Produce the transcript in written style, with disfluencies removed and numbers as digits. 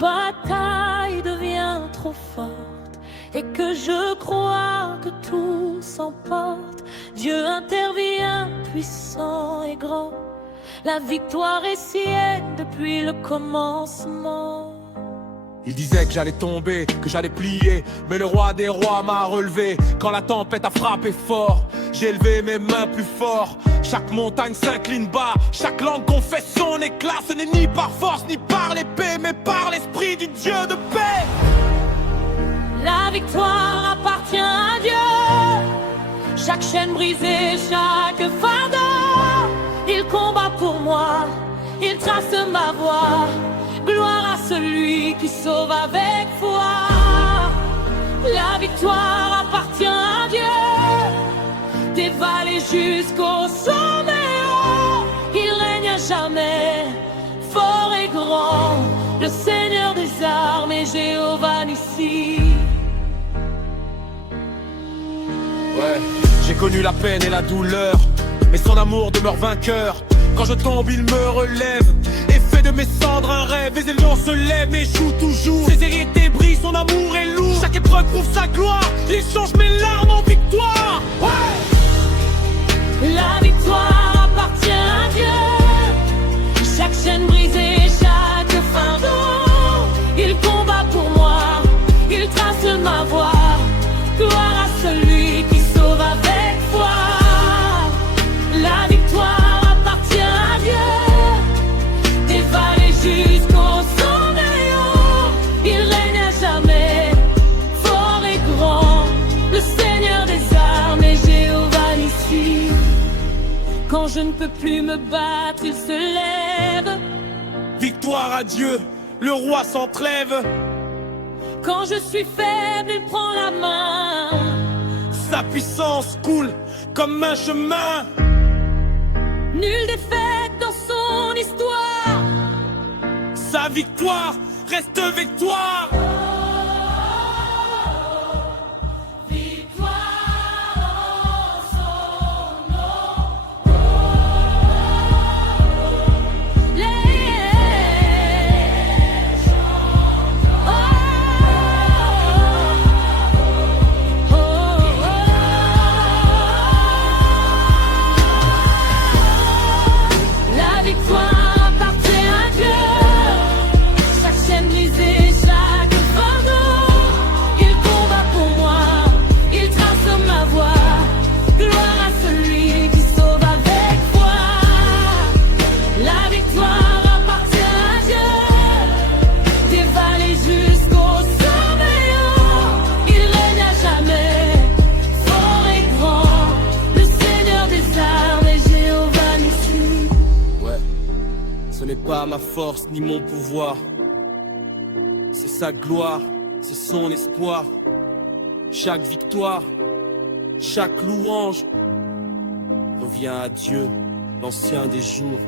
bataille devient trop forte et que je crois que tout s'emporte, Dieu intervient puissant et grand. La victoire est sienne depuis le commencement. Il disait que j'allais tomber, que j'allais plier, mais le roi des rois m'a relevé. Quand la tempête a frappé fort, j'ai élevé mes mains plus fort. Chaque montagne s'incline bas, chaque langue confesse son éclat. Ce n'est ni par force, ni par l'épée, mais par l'esprit du Dieu de paix. La victoire appartient à Dieu. Chaque chaîne brisée, chaque fardeau, il combat pour moi, il trace ma voie. Gloire à celui qui sauve avec foi. La victoire appartient à Dieu. Des vallées jusqu'au sommet haut, il règne à jamais, fort et grand. Le Seigneur des armées, Jéhovah Nissi. Ouais, j'ai connu la peine et la douleur, mais son amour demeure vainqueur. Quand je tombe, il me relève et fait de mes cendres un rêve. Les lions se lèvent mais échouent toujours. Ses héritiers brillent, son amour est lourd. Chaque épreuve prouve sa gloire, il change mes larmes en victoire. Ouais. La victoire appartient à Dieu. Chaque chaîne brisée, chaque fardeau, il combat pour moi, il trace ma voie. Gloire à celui qui sauve avec foi. La victoire appartient à Dieu. Des vallées jusqu'au sommet haut, il règne à jamais, fort et grand. Le Seigneur des armées, Jéhovah Nissi. Quand je ne peux plus me battre, il se lève. Victoire à Dieu, le roi s'entrève. Quand je suis faible, il prend la main. Sa puissance coule comme un chemin. Nulle défaite dans son histoire. Sa victoire reste victoire. Ce n'est pas ma force ni mon pouvoir, c'est sa gloire, c'est son espoir. Chaque victoire, chaque louange revient à Dieu, l'ancien des jours.